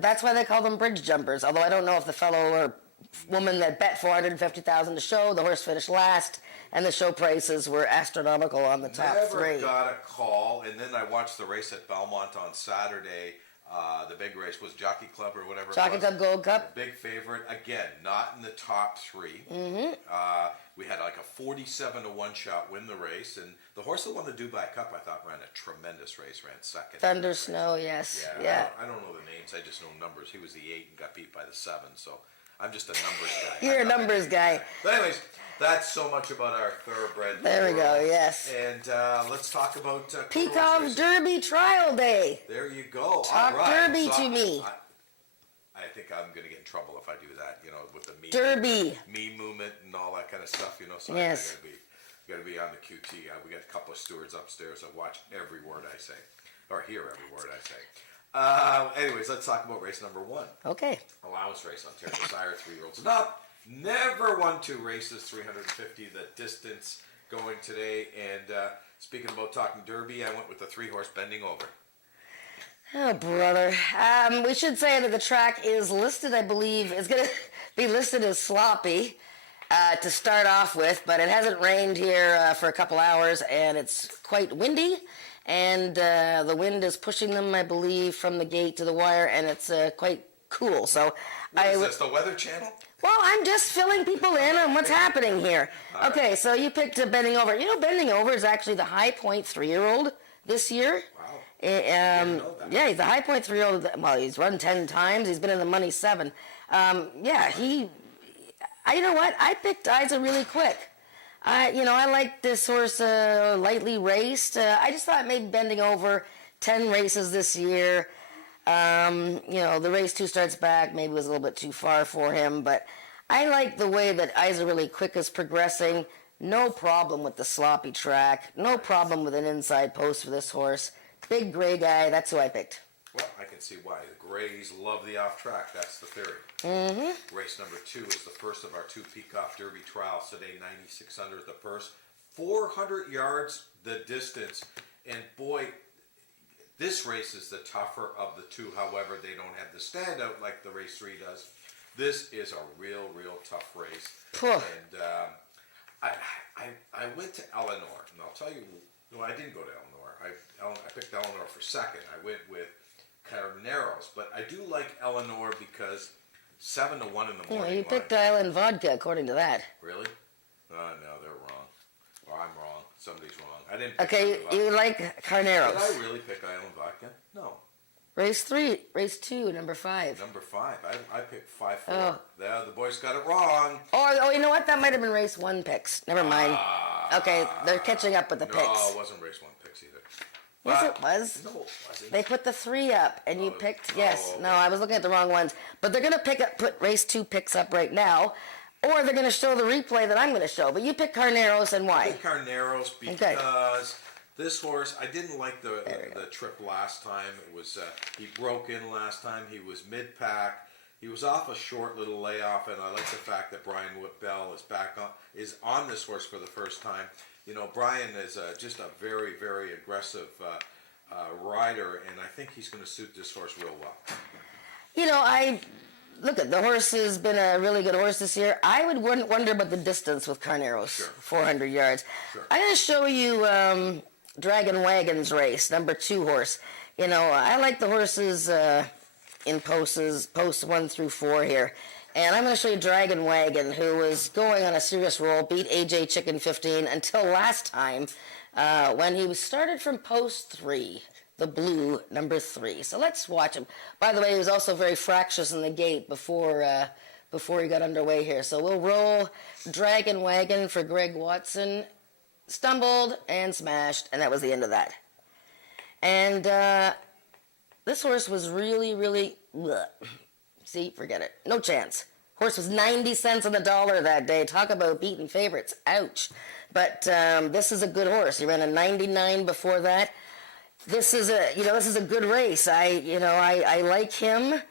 that's why they call them bridge jumpers. Although I don't know if the fellow or woman that bet 450,000 to show, the horse finished last, and the show prices were astronomical on the top three. Never got a call, and then I watched the race at Belmont on Saturday. The big race was Jockey Club or whatever. Jockey Club Gold Cup. Big favorite again, not in the top three. We had like a 47 to 1 shot win the race, and the horse that won the Dubai Cup, I thought, ran a tremendous race, ran second. Thunder Snow, yes. Yeah. I don't know the names, I just know numbers. He was the 8 and got beat by the 7, so I'm just a numbers guy. You're a numbers guy. But anyways, that's so much about our thoroughbred. There we go, yes. And let's talk about Peacock Derby Trial Day. There you go. Talk all right. Derby to me. I think I'm going to get in trouble if I do that, with the Derby. me movement and all that kind of stuff, so yes. I got to be on the QT. We got a couple of stewards upstairs that watch every word I say, or hear every word I say. Anyways, let's talk about race number 1. Okay. Allowance race, Ontario Sire, 3-year-olds and up. Never won 2 races, 350 the distance going today. And speaking about talking Derby, I went with the 3-horse Bending Over. Oh, brother. We should say that the track is listed, I believe, it's going to be listed as sloppy to start off with, but it hasn't rained here for a couple hours, and it's quite windy, and the wind is pushing them, I believe, from the gate to the wire, and it's quite cool. So, is this the Weather Channel? Well, I'm just filling people in on what's happening here. All okay, right. So you picked Bending Over. Bending Over is actually the High Point 3-year-old this year. Wow. Yeah, he's the High Point 3-year-old. Well, he's run 10 times. He's been in the money 7. You know what? I picked Isa really quick. I like this horse lightly raced. I just thought maybe Bending Over 10 races this year. The race 2 starts back maybe was a little bit too far for him, but I like the way that Isa Really Quick is progressing. No problem with the sloppy track. No problem with an inside post for this horse. Big gray guy. That's who I picked. Well, I can see why. The Grays love the off track. That's the theory. Race number 2 is the first of our 2 Peacock Derby trials today. 9,600 the purse. 400 yards the distance. And boy, this race is the tougher of the 2. However, they don't have the standout like the race 3 does. This is a real tough race. And I went to Eleanor, and I'll tell you, no, I didn't go to Eleanor. I picked Eleanor for second. I went with Carneros, but I do like Eleanor because 7 to 1 in the morning. Yeah, you picked Island Vodka according to that. Really? No, they're wrong. Or I'm wrong. Somebody's wrong. I didn't pick Okay, you like Carneros. Did I really pick Island Vodka? No. Race 2, number 5. Number 5. I picked 5-4. Oh. The boys got it wrong. Oh, you know what? That might have been race 1 picks. Never mind. Okay, they're catching up with the picks. No, it wasn't race 1 picks either. Yes, it was. No, it wasn't. They put the 3 up, and you picked. Yes. Okay. No, I was looking at the wrong ones. But they're going to put race 2 picks up right now, or they're going to show the replay that I'm going to show. But you picked Carneros, and why? I picked Carneros because this horse, I didn't like the trip last time. It was he broke in last time. He was mid-pack. He was off a short little layoff, and I like the fact that Brian Whitbell is on this horse for the first time. Brian is just a very, very aggressive rider, and I think he's going to suit this horse real well. Look at the horse has been a really good horse this year. I would wonder about the distance with Carneros, sure. 400 yards. Sure. I'm going to show you Dragon Wagon's race, number 2 horse. I like the horses in posts 1 through 4 here. And I'm going to show you Dragon Wagon, who was going on a serious roll, beat AJ Chicken 15 until last time when he was started from post 3, the blue, number 3. So let's watch him. By the way, he was also very fractious in the gate before he got underway here. So we'll roll Dragon Wagon for Greg Watson. Stumbled and smashed, and that was the end of that. And this horse was really, really... Bleh. See, forget it. No chance. Horse was 90 cents on the dollar that day. Talk about beating favorites. Ouch. But this is a good horse. He ran a 99 before that. This is a good race. I like him,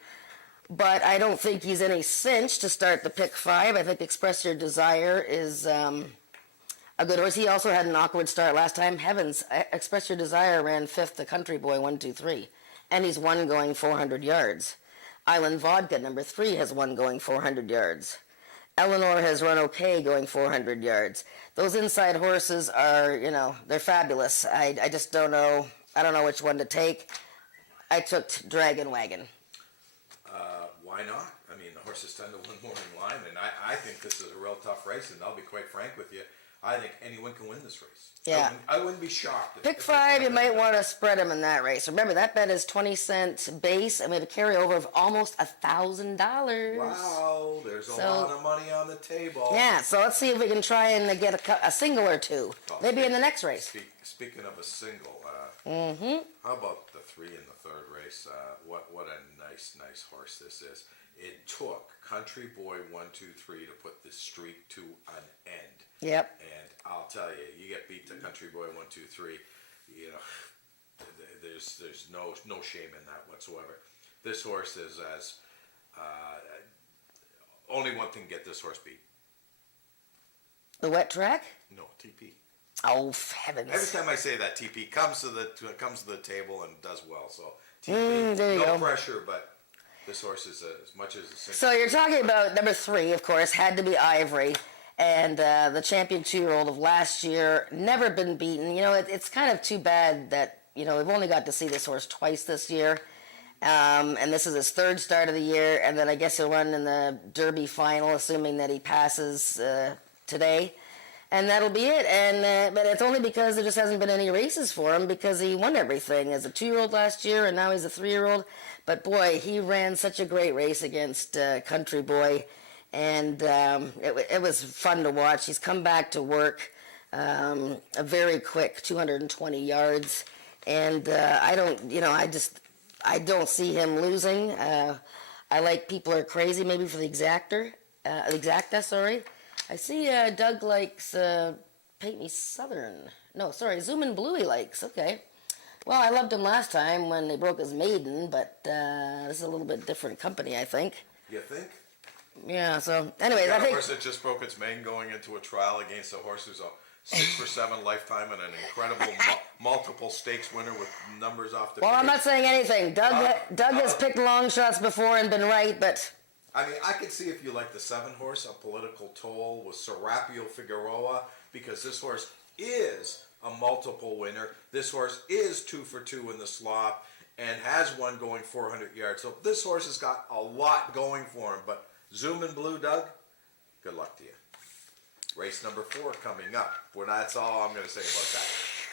but I don't think he's any cinch to start the pick 5. I think Express Your Desire is a good horse. He also had an awkward start last time. Heavens, Express Your Desire ran 5th to Country Boy 1, 2, 3, and he's won going 400 yards. Island Vodka, number 3, has one going 400 yards. Eleanor has run okay going 400 yards. Those inside horses are, they're fabulous. I just don't know. I don't know which one to take. I took Dragon Wagon. Why not? I mean, the horses tend to win morning line, and I think this is a real tough race, and I'll be quite frank with you. I think anyone can win this race. Yeah. I wouldn't be shocked. Pick 5, you might want to spread them in that race. Remember, that bet is 20 cents base, and we have a carryover of almost $1,000. Wow, there's a lot of money on the table. Yeah, so let's see if we can try and get a single or two, maybe in the next race. Speaking of a single, how about the 3 in the 3rd race? What a nice horse this is. It took Country Boy 1, 2, 3 to put this streak to an end. Yep. And I'll tell you, you get beat to Country Boy 1, 2, 3. There's no shame in that whatsoever. This horse is as only one thing get this horse beat. The wet track? No, TP. Oh heavens! Every time I say that, TP comes to the table and does well. So TP, there you no go. pressure, but this horse is as much as a single. So you're talking about number 3, of course, had to be Ivory. And the champion 2-year-old of last year, never been beaten. It's kind of too bad that, we've only got to see this horse twice this year. And this is his 3rd start of the year. And then I guess he'll run in the Derby final, assuming that he passes today. And that'll be it. And but it's only because there just hasn't been any races for him, because he won everything as a 2-year-old last year, and now he's a 3-year-old. But boy, he ran such a great race against Country Boy. And it was fun to watch. He's come back to work a very quick 220 yards, and I don't see him losing. I like People Are Crazy, maybe for the Exacta, sorry. I see Doug likes Paint Me Southern. No, sorry, Zoomin' Blue he likes. Okay. Well, I loved him last time when they broke his maiden, but this is a little bit different company, I think. You think? Yeah, so anyways, I think... A horse that just broke its mane going into a trial against a horse who's a 6-for-7 lifetime and an incredible multiple stakes winner with numbers off the Well, page. I'm not saying anything. Doug has picked long shots before and been right, but... I mean, I could see if you like the 7 horse, A Political Toll with Serapio Figueroa, because this horse is a multiple winner. This horse is 2 for 2 in the slop and has one going 400 yards. So this horse has got a lot going for him, but Zoomin' Blue, Doug, good luck to you. Race number 4 coming up. Well, that's all I'm going to say about that.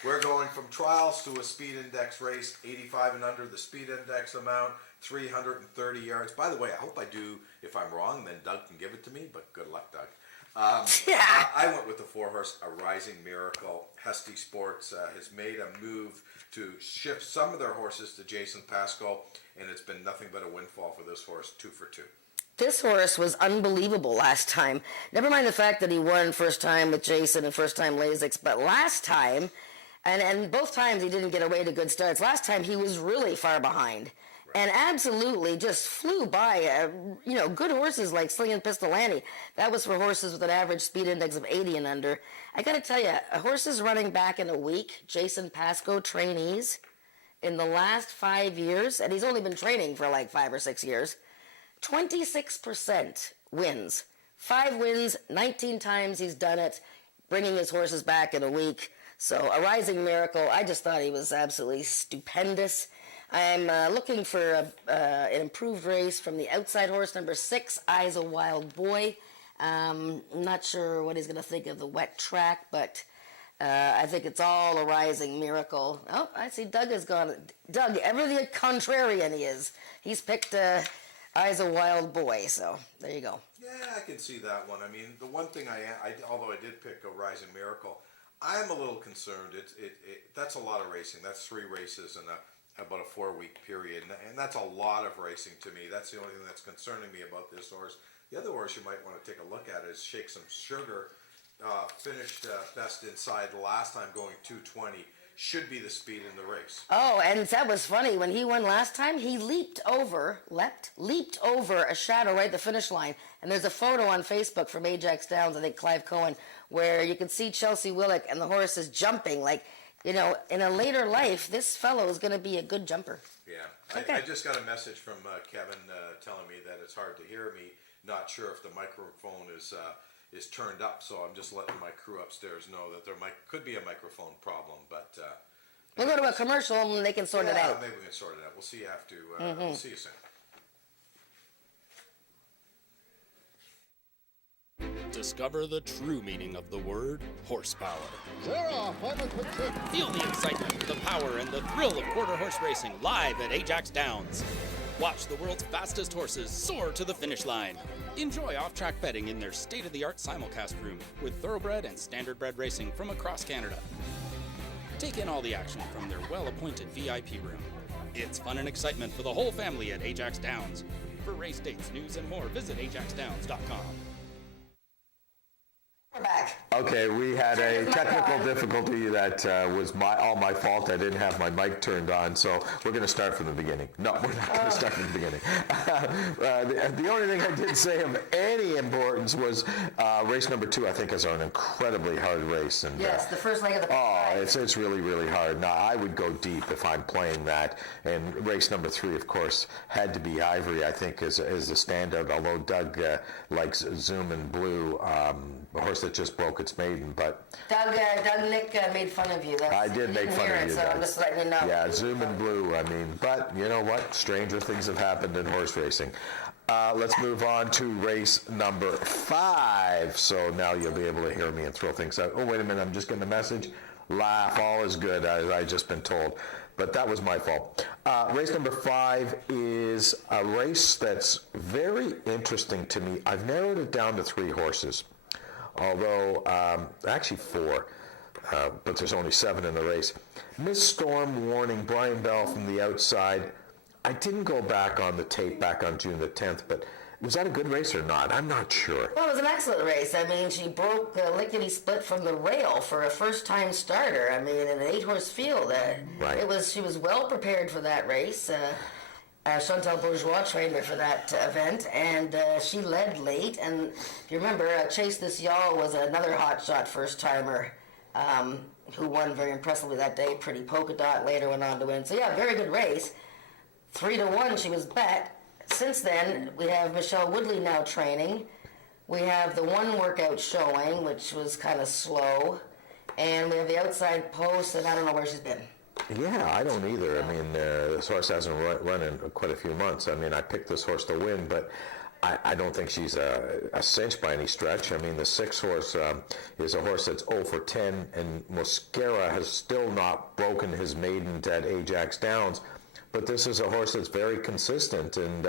We're going from trials to a speed index race, 85 and under the speed index amount, 330 yards. By the way, I hope I do. If I'm wrong, then Doug can give it to me, but good luck, Doug. I went with the 4-horse, A Rising Miracle. Hesty Sports has made a move to shift some of their horses to Jason Pascoe, and it's been nothing but a windfall for this horse, 2 for 2. This horse was unbelievable last time. Never mind the fact that he won first time with Jason and first time Lasix, but last time, and both times he didn't get away to good starts. Last time he was really far behind. And absolutely just flew by, good horses like Sling and Pistolani. That was for horses with an average speed index of 80 and under. I got to tell you, horses running back in a week, Jason Pascoe trainees, in the last 5 years, and he's only been training for like 5 or 6 years, 26% wins. 5 wins, 19 times he's done it, bringing his horses back in a week. So A Rising Miracle, I just thought he was absolutely stupendous. I'm looking for an improved race from the outside horse, number 6, Eyes a Wild Boy. I'm not sure what he's going to think of the wet track, but I think it's all A Rising Miracle. Oh, I see Doug has gone. Doug, ever the contrarian he is. He's picked Eyes a Wild Boy, so there you go. Yeah, I can see that one. I mean, the one thing although I did pick A Rising Miracle, I'm a little concerned. That's a lot of racing. That's 3 races in about a 4-week period, and that's a lot of racing to me. That's the only thing that's concerning me about this horse. The other horse you might want to take a look at is Shake Some Sugar. Finished best inside the last time, going 220. Should be the speed in the race. Oh, and that was funny. When he won last time, he leaped over a shadow right at the finish line. And there's a photo on Facebook from Ajax Downs, I think Clive Cohen, where you can see Chelsea Willock and the horse is jumping. Like, in a later life, this fellow is going to be a good jumper. Yeah. Okay. I just got a message from Kevin telling me that it's hard to hear me. Not sure if the microphone is turned up, so I'm just letting my crew upstairs know that there could be a microphone problem, but We'll go to a commercial and they can sort it out. Maybe we can sort it out. We'll see you after. We'll see you soon. Discover the true meaning of the word horsepower. Feel the excitement, the power, and the thrill of quarter horse racing live at Ajax Downs. Watch the world's fastest horses soar to the finish line. Enjoy off-track betting in their state-of-the-art simulcast room with thoroughbred and standardbred racing from across Canada. Take in all the action from their well-appointed VIP room. It's fun and excitement for the whole family at Ajax Downs. For race dates, news, and more, visit ajaxdowns.com. We're back. Okay, we had a technical difficulty that was all my fault. I didn't have my mic turned on, so we're going to start from the beginning. No, we're not going to start from the beginning. The only thing I did say of any importance was race number 2, I think, is an incredibly hard race. And, Yes, the first leg of the it's really, really hard. Now, I would go deep if I'm playing that. And race number 3, of course, had to be Ivory, I think, is the standout, although Doug likes Zoom and Blue, a horse that just broke its maiden, but Doug Nick made fun of you. I did make fun of you so guys. I'm just letting you know. Yeah, Zoom and Blue, I mean, but you know what? Stranger things have happened in horse racing. Let's move on to race number 5. So now you'll be able to hear me and throw things out. Oh, wait a minute, I'm just getting a message. Laugh, all is good, I've just been told. But that was my fault. Race number 5 is a race that's very interesting to me. I've narrowed it down to 3 horses. Although, actually 4, but there's only 7 in the race. Miss Storm Warning, Brian Bell from the outside. I didn't go back on the tape back on June the 10th, but was that a good race or not? I'm not sure. Well, it was an excellent race. I mean, she broke lickety-split from the rail for a first-time starter. I mean, in an 8-horse field. Right. She was well prepared for that race. Chantal Bourgeois trained her for that event, and she led late. And if you remember, Chase This Y'all was another hotshot first-timer who won very impressively that day. Pretty Polka Dot later went on to win. So, yeah, very good race. 3-1 she was bet. Since then, we have Michelle Woodley now training. We have the one workout showing, which was kind of slow. And we have the outside post, and I don't know where she's been. Yeah, I don't either. I mean, this horse hasn't run in quite a few months. I mean, I picked this horse to win, but I don't think she's a cinch by any stretch. I mean, the 6 horse is a horse that's 0 for 10, and Mosquera has still not broken his maiden at Ajax Downs. But this is a horse that's very consistent and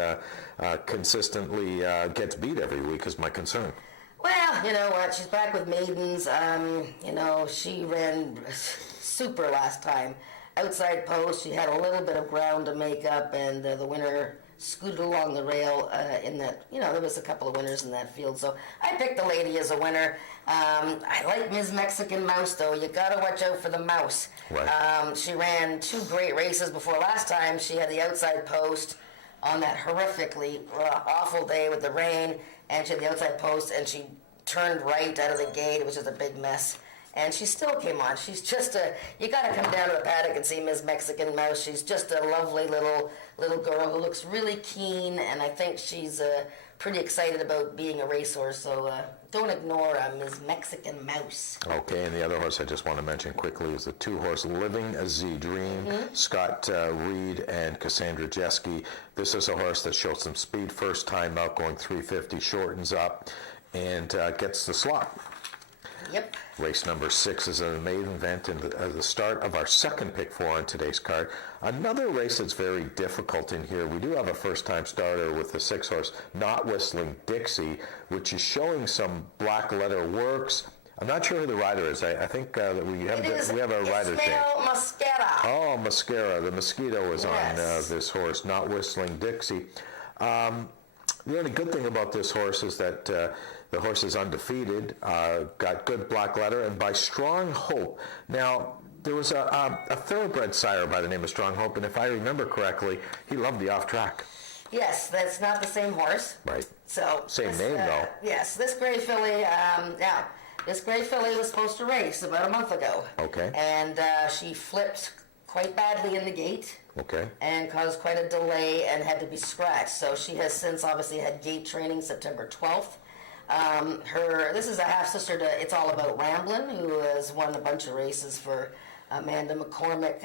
consistently gets beat every week is my concern. Well, you know what? She's back with maidens. She ran super last time. Outside post, she had a little bit of ground to make up, and the winner scooted along the rail in that, there was a couple of winners in that field. So I picked the lady as a winner. I like Ms. Mexican Mouse, though. You got to watch out for the mouse. Right. She ran 2 great races before last time. She had the outside post on that horrifically awful day with the rain, and she had the outside post, and she turned right out of the gate, which is a big mess. And she still came on. She's just you got to come down to the paddock and see Ms. Mexican Mouse. She's just a lovely little girl who looks really keen, and I think she's pretty excited about being a racehorse. So don't ignore Ms. Mexican Mouse. Okay, and the other horse I just want to mention quickly is the 2-horse Living as the Dream, Scott Reed and Cassandra Jeske. This is a horse that showed some speed first time out, going 350, shortens up, and gets the slot. Yep. Race number 6 is a maiden event and the start of our second pick 4 on today's card. Another race that's very difficult in here. We do have a first-time starter with the 6-horse Not Whistling Dixie, which is showing some black letter works. I'm not sure who the rider is. I think that we have a rider change. Mosquera. Oh, Mosquera. The mosquito is on this horse, Not Whistling Dixie. The only good thing about this horse is that the horse is undefeated, got good black letter, and by Strong Hope. Now, there was a thoroughbred sire by the name of Strong Hope, and if I remember correctly, he loved the off-track. Yes, that's not the same horse. Right. So Same name, though. Yes, this gray filly, This gray filly was supposed to race about a month ago. Okay. And she flipped quite badly in the gate. Okay. And caused quite a delay and had to be scratched. So she has since obviously had gate training September 12th. This is a half-sister to It's All About Ramblin', who has won a bunch of races for Amanda McCormick.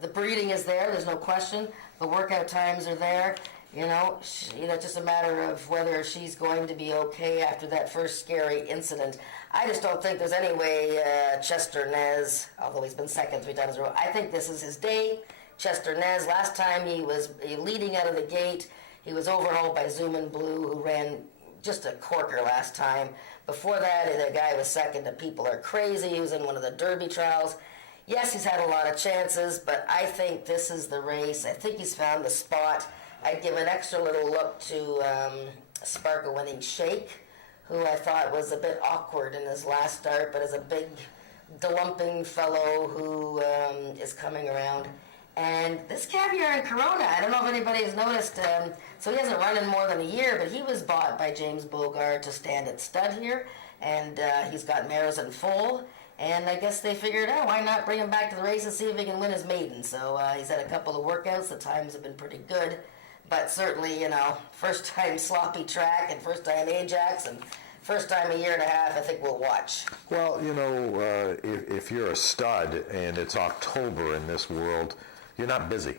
The breeding is there, there's no question. The workout times are there. Just a matter of whether she's going to be okay after that first scary incident. I just don't think there's any way Chester Nez, although he's been second 3 times in a row, I think this is his day. Chester Nez, last time he was leading out of the gate, he was overhauled by Zoom and Blue, who ran just a corker last time. Before that, the guy was second to People Are Crazy. He was in one of the Derby trials. Yes, he's had a lot of chances, but I think this is the race. I think he's found the spot. I'd give an extra little look to Sparkle Winning Shake, who I thought was a bit awkward in his last start, but is a big, delumping fellow who is coming around. And this Caviar and Corona, I don't know if anybody has noticed, so he hasn't run in more than a year, but he was bought by James Bogart to stand at stud here, and he's got mares in full, and I guess they figured, why not bring him back to the race and see if he can win his maiden. So he's had a couple of workouts, the times have been pretty good, but certainly, first time sloppy track, and first time Ajax, and first time a year and a half, I think we'll watch. Well, if you're a stud and it's October in this world, you're not busy.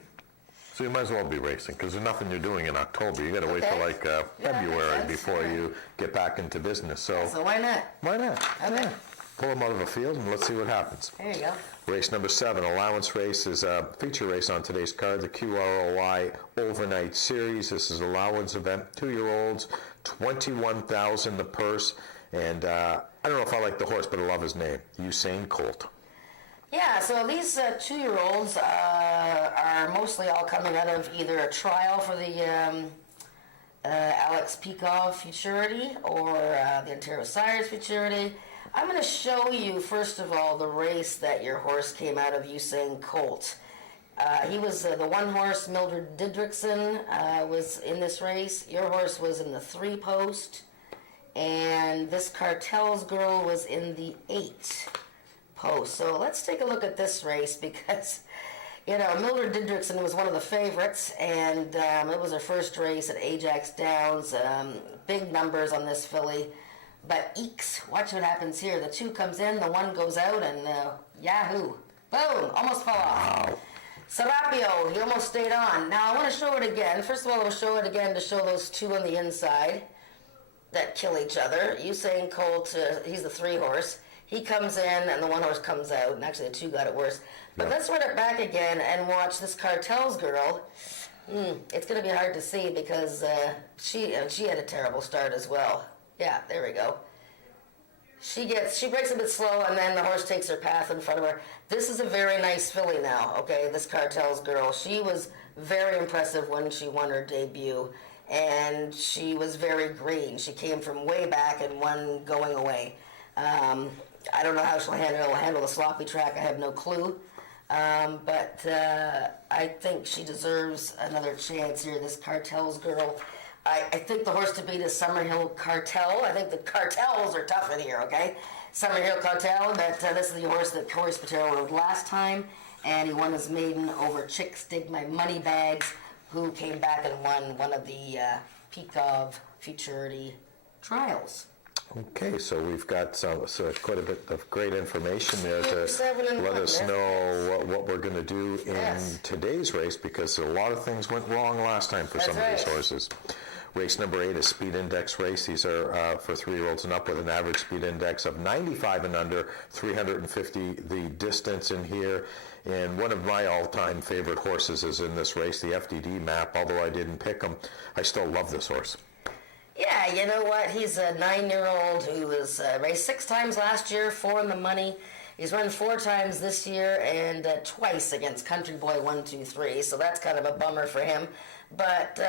So you might as well be racing because there's nothing you're doing in October. You got to wait till February before you get back into business. So why not? Why not? Okay. Yeah. Pull them out of the field and let's see what happens. There you go. Race number 7, allowance race, is a feature race on today's card, the QROI Overnight Series. This is allowance event, 2-year-olds, $21,000 the purse, and I don't know if I like the horse, but I love his name, Usain Colt. Yeah, so these 2-year-olds are mostly all coming out of either a trial for the Alex Peikov Futurity or the Ontario Sires Futurity. I'm going to show you, first of all, the race that your horse came out of, Usain Colt. He was the one horse, Mildred Didrikson, was in this race. Your horse was in the 3-post, and this Cartel's Girl was in the 8-post. So let's take a look at this race because, Mildred Didrikson was one of the favorites, and it was her first race at Ajax Downs. Big numbers on this filly. But eeks, watch what happens here. The 2 comes in, the 1 goes out, and yahoo. Boom, almost fell off. Wow. Serapio, he almost stayed on. Now I want to show it again. First of all, I'll show it again to show those 2 on the inside that kill each other. Usain Colt, he's the 3 horse. He comes in, and the 1 horse comes out, and actually the 2 got it worse. But let's run it back again and watch this Cartel's Girl. It's going to be hard to see because she had a terrible start as well. Yeah, there we go. She breaks a bit slow, and then the horse takes her path in front of her. This is a very nice filly now, okay, this Cartel's Girl. She was very impressive when she won her debut, and she was very green. She came from way back and won going away. I don't know how she'll handle the sloppy track. I have no clue. But I think she deserves another chance here, this Cartel's Girl. I think the horse to beat is Summerhill Cartel. I think the Cartels are tougher here, okay? Summerhill Cartel, but this is the horse that Corey Spatero rode last time, and he won his maiden over Chick Stig My Money Bags, who came back and won one of the Peikov Futurity trials. Okay, so we've got quite a bit of great information there to let us Yes. know what we're going to do in today's race, because a lot of things went wrong last time for some of these horses. Race number 8 is speed index race. These are for 3-year-olds and up with an average speed index of 95 and under, 350 the distance in here. And one of my all-time favorite horses is in this race, the FDD Map. Although I didn't pick him, I still love this horse. Yeah, you know what? He's a 9-year-old who was raced 6 times last year, 4 in the money. He's run 4 times this year and twice against Country Boy 1-2-3, so that's kind of a bummer for him. But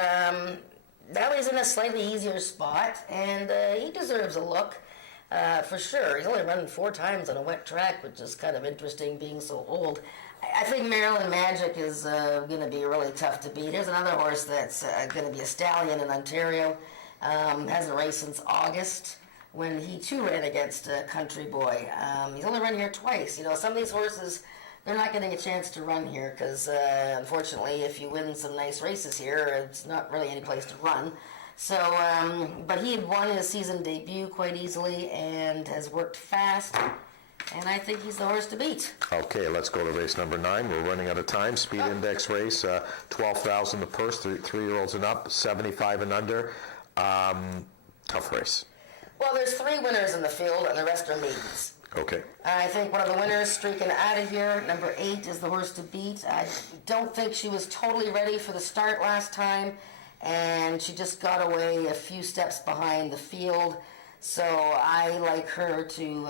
now he's in a slightly easier spot, and he deserves a look for sure. He's only run 4 times on a wet track, which is kind of interesting being so old. I think Maryland Magic is going to be really tough to beat. Here's another horse that's going to be a stallion in Ontario. Hasn't raced since August. when he too ran against Country Boy. He's only run here twice. You know, some of these horses, they're not getting a chance to run here because, unfortunately, if you win some nice races here, it's not really any place to run. So, but he had won his season debut quite easily and has worked fast. And I think he's the horse to beat. Okay, let's go to race number 9. We're running out of time. Speed Index race, 12,000 the purse, 3-year-olds and up, 75 and under. Tough race. Well, there's 3 winners in the field, and the rest are maidens. Okay. I think one of the winners streaking out of here, number 8, is the horse to beat. I don't think she was totally ready for the start last time, and she just got away a few steps behind the field. So I like her to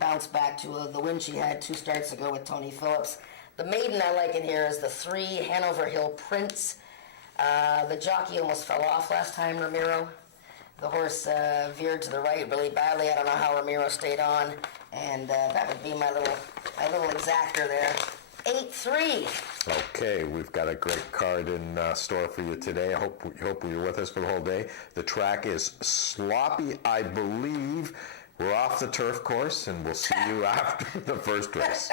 bounce back to the win she had 2 starts ago with Tony Phillips. The maiden I like in here is the 3, Hanover Hill Prince. The jockey almost fell off last time, Ramiro. The horse veered to the right really badly. I don't know how Ramiro stayed on, and that would be my little exactor there. 8-3. Okay, we've got a great card in store for you today. I hope you're with us for the whole day. The track is sloppy, I believe. We're off the turf course, and we'll see you after the first race.